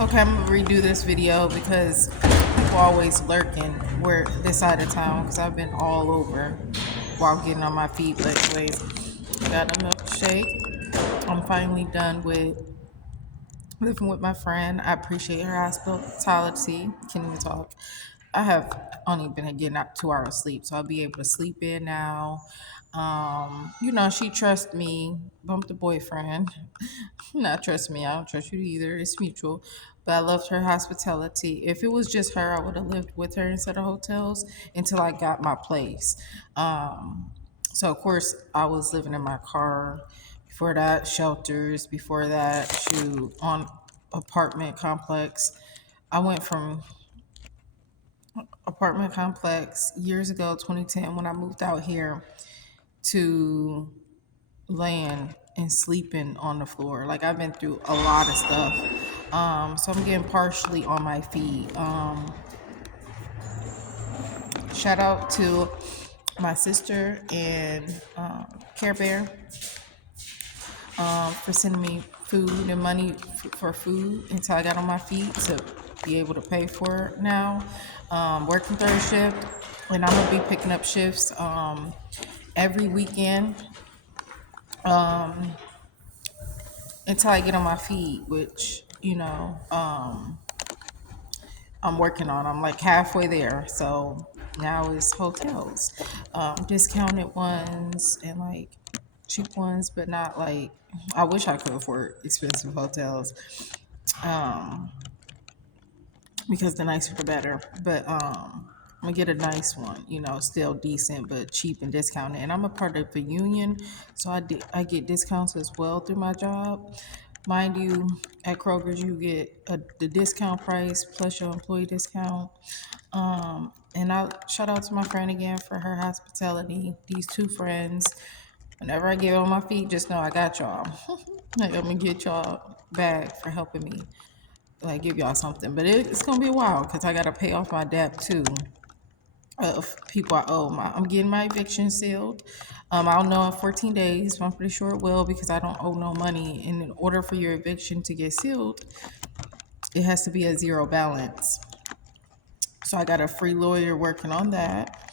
Okay, I'm gonna redo this video because people always lurking where this side of town because I've been all over while getting on my feet. But anyways, got a milkshake. I'm finally done with living with my friend. I appreciate her hospitality. Can't even talk. I have only been getting out 2 hours sleep, so I'll be able to sleep in now. She trusts me. Bump the boyfriend. Not trust me. I don't trust you either. It's mutual. But I loved her hospitality. If it was just her, I would have lived with her instead of hotels until I got my place. So of course I was living in my car. Before that, shelters. Before that, shoot, on apartment complex. I went from apartment complex years ago, 2010, when I moved out here, to laying and sleeping on the floor. Like I've been through a lot of stuff. So I'm getting partially on my feet. Shout out to my sister and Care Bear for sending me food and money for food until I got on my feet to be able to pay for it now. Working third shift, and I'm gonna be picking up shifts every weekend until I get on my feet, which I'm working on. I'm like halfway there, so now it's hotels, discounted ones and like cheap ones, but not like I wish I could afford expensive hotels because the nicer the better. But I'm gonna get a nice one, still decent but cheap and discounted. And I'm a part of the union, so I get discounts as well through my job. Mind you, at Kroger's you get the discount price plus your employee discount. And I shout out to my friend again for her hospitality. These two friends, whenever I get on my feet, just know I got y'all. Like I'm gonna get y'all back for helping me, like give y'all something. But it's gonna be a while because I gotta pay off my debt too of people I owe. I'm getting my eviction sealed. I'll know in 14 days, but I'm pretty sure it will because I don't owe no money. And in order for your eviction to get sealed, it has to be a zero balance. So I got a free lawyer working on that.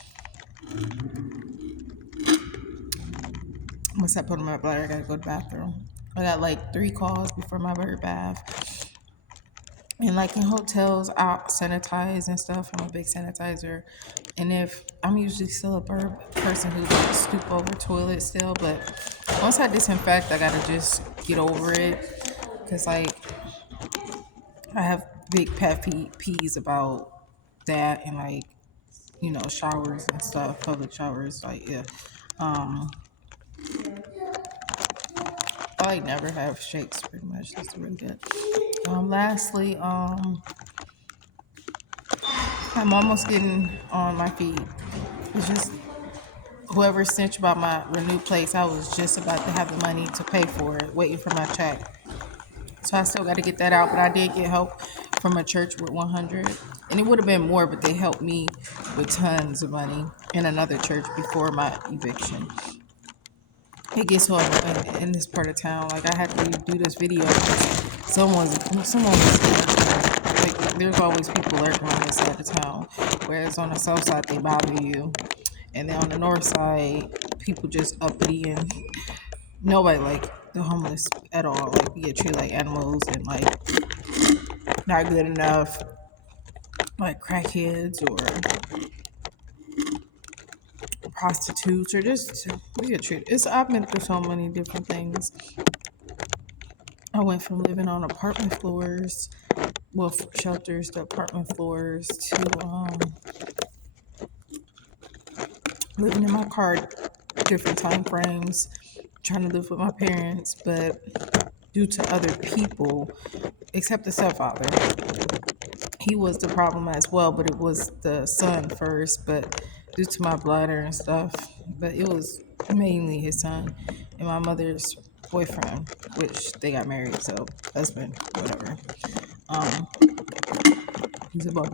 Once I put on my bladder, I gotta go to the bathroom. I got like 3 calls before my bird bath. And like in hotels, I sanitize and stuff. I'm a big sanitizer. And if I'm usually still a person who like stoop over toilet still, but once I disinfect, I gotta just get over it. Cause like I have big pet peeves about that and like, showers and stuff, public showers. Like, yeah. Um, I like never have shakes pretty much. That's really good. Lastly, I'm almost getting on my feet. It's just whoever sent you about my renewed place, I was just about to have the money to pay for it, waiting for my check. So I still got to get that out, but I did get help from a church with 100, and it would have been more, but they helped me with tons of money in another church before my eviction. It gets so annoying in this part of town. Like I had to do this video. Someone was like, there's always people lurking on this side of town, whereas on the south side they bother you, and then on the north side people just uppity and nobody like the homeless at all. Like we get treated like animals and like not good enough, like crackheads or prostitutes or just we get treated. I've been through so many different things. I went from living on apartment floors, well, shelters to apartment floors to living in my car, different time frames, trying to live with my parents, but due to other people, except the stepfather, he was the problem as well, but it was the son first, but due to my bladder and stuff, but it was mainly his son and my mother's boyfriend, which they got married, so husband, whatever. Um, he's a bum.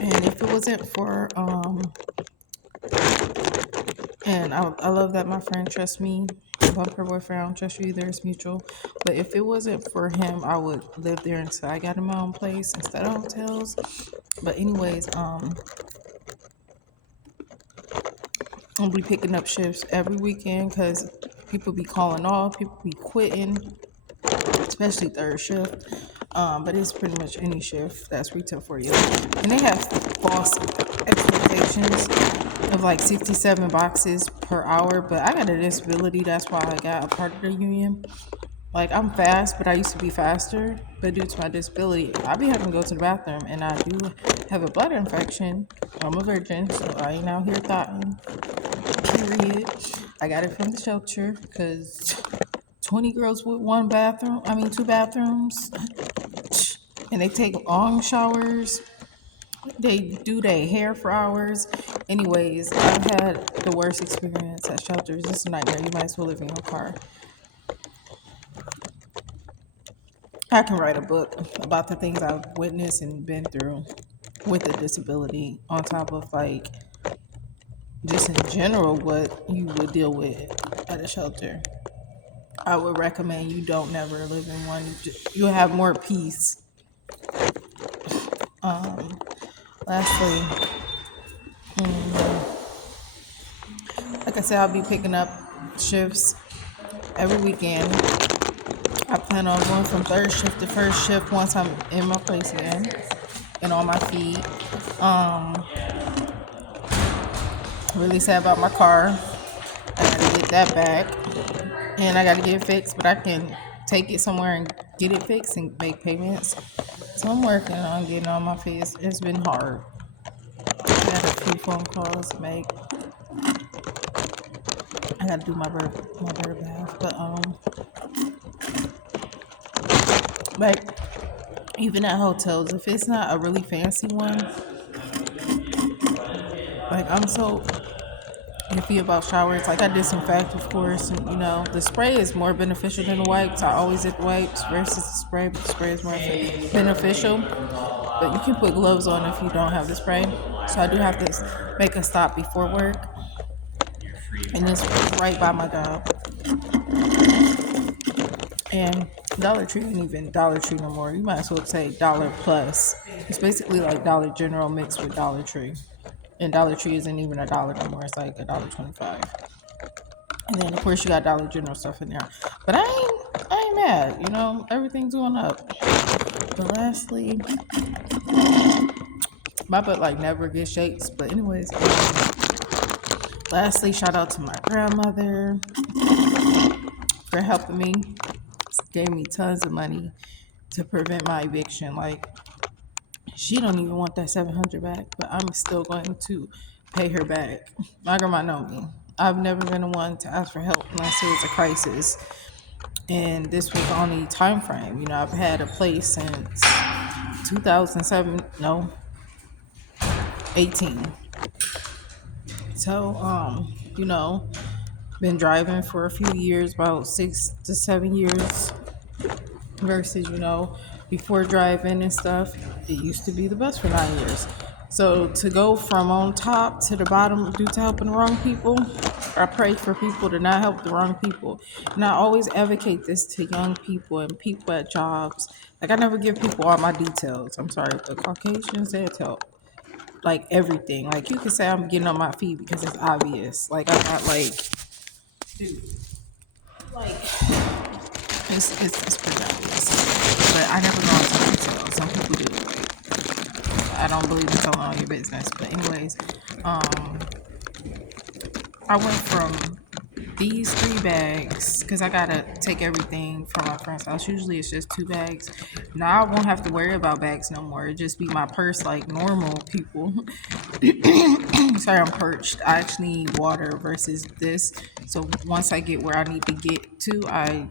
And if it wasn't for, and I love that my friend trusts me if I'm her boyfriend, I don't trust you either. It's mutual. But if it wasn't for him, I would live there until I got in my own place instead of hotels. But anyways, I'll be picking up shifts every weekend because people be calling off, people be quitting, especially third shift. But it's pretty much any shift that's retail for you. And they have false expectations of like 67 boxes per hour. But I got a disability, that's why I got a part of the union. Like I'm fast, but I used to be faster. But due to my disability, I be having to go to the bathroom, and I do have a bladder infection. I'm a virgin, so I ain't out here thotting. Period. I got it from the shelter because 20 girls with two bathrooms, and they take long showers. They do their hair for hours. Anyways, I've had the worst experience at shelters. It's a nightmare. You might as well live in your car. I can write a book about the things I've witnessed and been through with a disability, on top of like just in general what you would deal with at a shelter. I would recommend you don't never live in one. You'll have more peace. Lastly, like I said, I'll be picking up shifts every weekend. I plan on going from third shift to first shift once I'm in my place again and on my feet. Really sad about my car. I gotta get that back, and I gotta get it fixed. But I can take it somewhere and get it fixed and make payments. So I'm working on getting on my feet. It's been hard. I had a few phone calls to make. I gotta do my bird bath, but like even at hotels, if it's not a really fancy one, like I'm so iffy about showers. Like I disinfect, of course, and the spray is more beneficial than the wipes. I always hit the wipes versus the spray, but the spray is more beneficial. But you can put gloves on if you don't have the spray. So I do have to make a stop before work, and it's right by my job. And Dollar Tree ain't even Dollar Tree no more. You might as well say Dollar Plus. It's basically like Dollar General mixed with Dollar Tree. And Dollar Tree isn't even a dollar no more. It's like $1.25. And then of course you got Dollar General stuff in there. But I ain't mad, everything's going up. But lastly, my butt like never gets shakes. But anyways, lastly, shout out to my grandmother for helping me. Gave me tons of money to prevent my eviction. Like she don't even want that 700 back, but I'm still going to pay her back. My grandma know me. I've never been the one to ask for help unless it was a crisis. And this was the only time frame. I've had a place since 2007, no, 18. So, been driving for a few years, about 6 to 7 years, versus, before driving and stuff, it used to be the bus for 9 years. So to go from on top to the bottom due to helping the wrong people, I pray for people to not help the wrong people. And I always advocate this to young people and people at jobs. Like I never give people all my details. I'm sorry, but Caucasians, they tell like everything. Like you can say I'm getting on my feet because it's obvious. Like I'm not like, dude, like it's pretty obvious. But I never go into detail. Some people do. Like I don't believe in telling all your business. But anyways, I went from these 3 bags because I gotta take everything from my friend's house. Usually it's just 2 bags. Now I won't have to worry about bags no more. It just be my purse like normal people. Sorry, I'm perched. I actually need water versus this. So once I get where I need to get to, I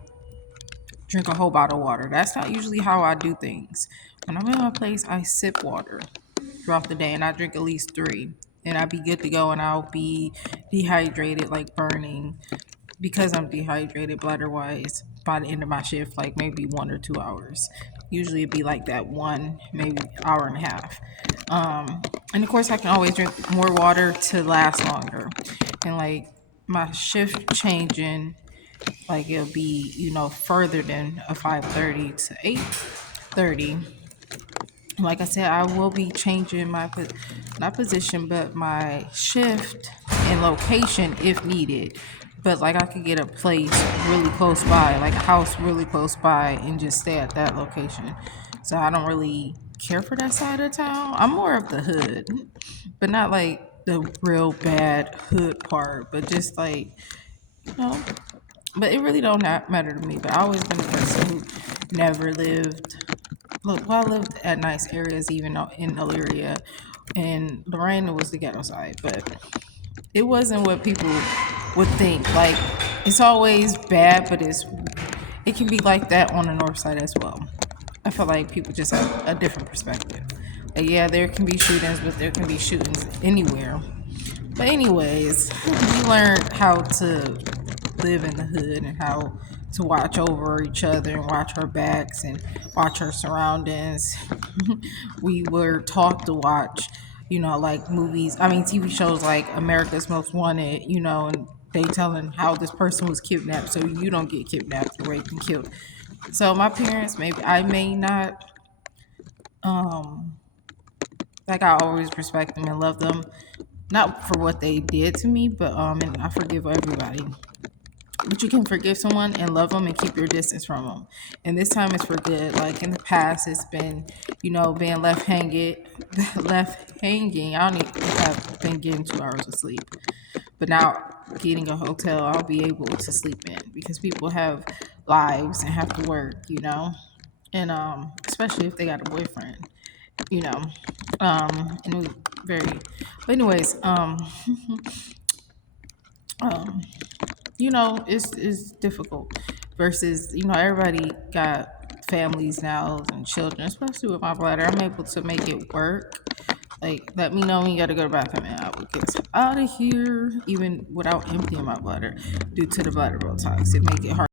drink a whole bottle of water. That's not usually how I do things. When I'm in my place, I sip water throughout the day and I drink at least 3. And I'll be good to go and I'll be dehydrated, like burning, because I'm dehydrated bladder wise by the end of my shift, like maybe 1 or 2 hours. Usually it'd be like that 1, maybe hour and a half. And of course I can always drink more water to last longer. And like my shift changing Like it'll be, further than a 5:30 to 8:30. Like I said, I will be changing my not position, but my shift and location if needed. But like I could get a place really close by, like a house really close by, and just stay at that location. So I don't really care for that side of town. I'm more of the hood, but not like the real bad hood part, but just like, you know. But it really don't matter to me. But I always been a person who never lived. Look, well, I lived at nice areas, even in Illyria, and Lorraine was the ghetto side, but it wasn't what people would think. Like, it's always bad, but it can be like that on the north side as well. I feel like people just have a different perspective. Like, yeah, there can be shootings, but there can be shootings anywhere. But anyways, we learned how to live in the hood and how to watch over each other and watch our backs and watch our surroundings. We were taught to watch, like movies. I mean, TV shows like America's Most Wanted, and they telling how this person was kidnapped so you don't get kidnapped, raped, and killed. So my parents, maybe I may not, um, like I always respect them and love them, not for what they did to me, but and I forgive everybody. But you can forgive someone and love them and keep your distance from them. And this time it's for good. Like in the past, it's been, being left hanging, left hanging. I don't even think I've been getting 2 hours of sleep. But now getting a hotel, I'll be able to sleep in because people have lives and have to work. And especially if they got a boyfriend, you know. And it was very, but anyways, um, it's difficult versus, everybody got families now and children, especially with my bladder. I'm able to make it work. Like, let me know when you gotta go to the bathroom and I will get out of here, even without emptying my bladder due to the bladder Botox. It make it hard.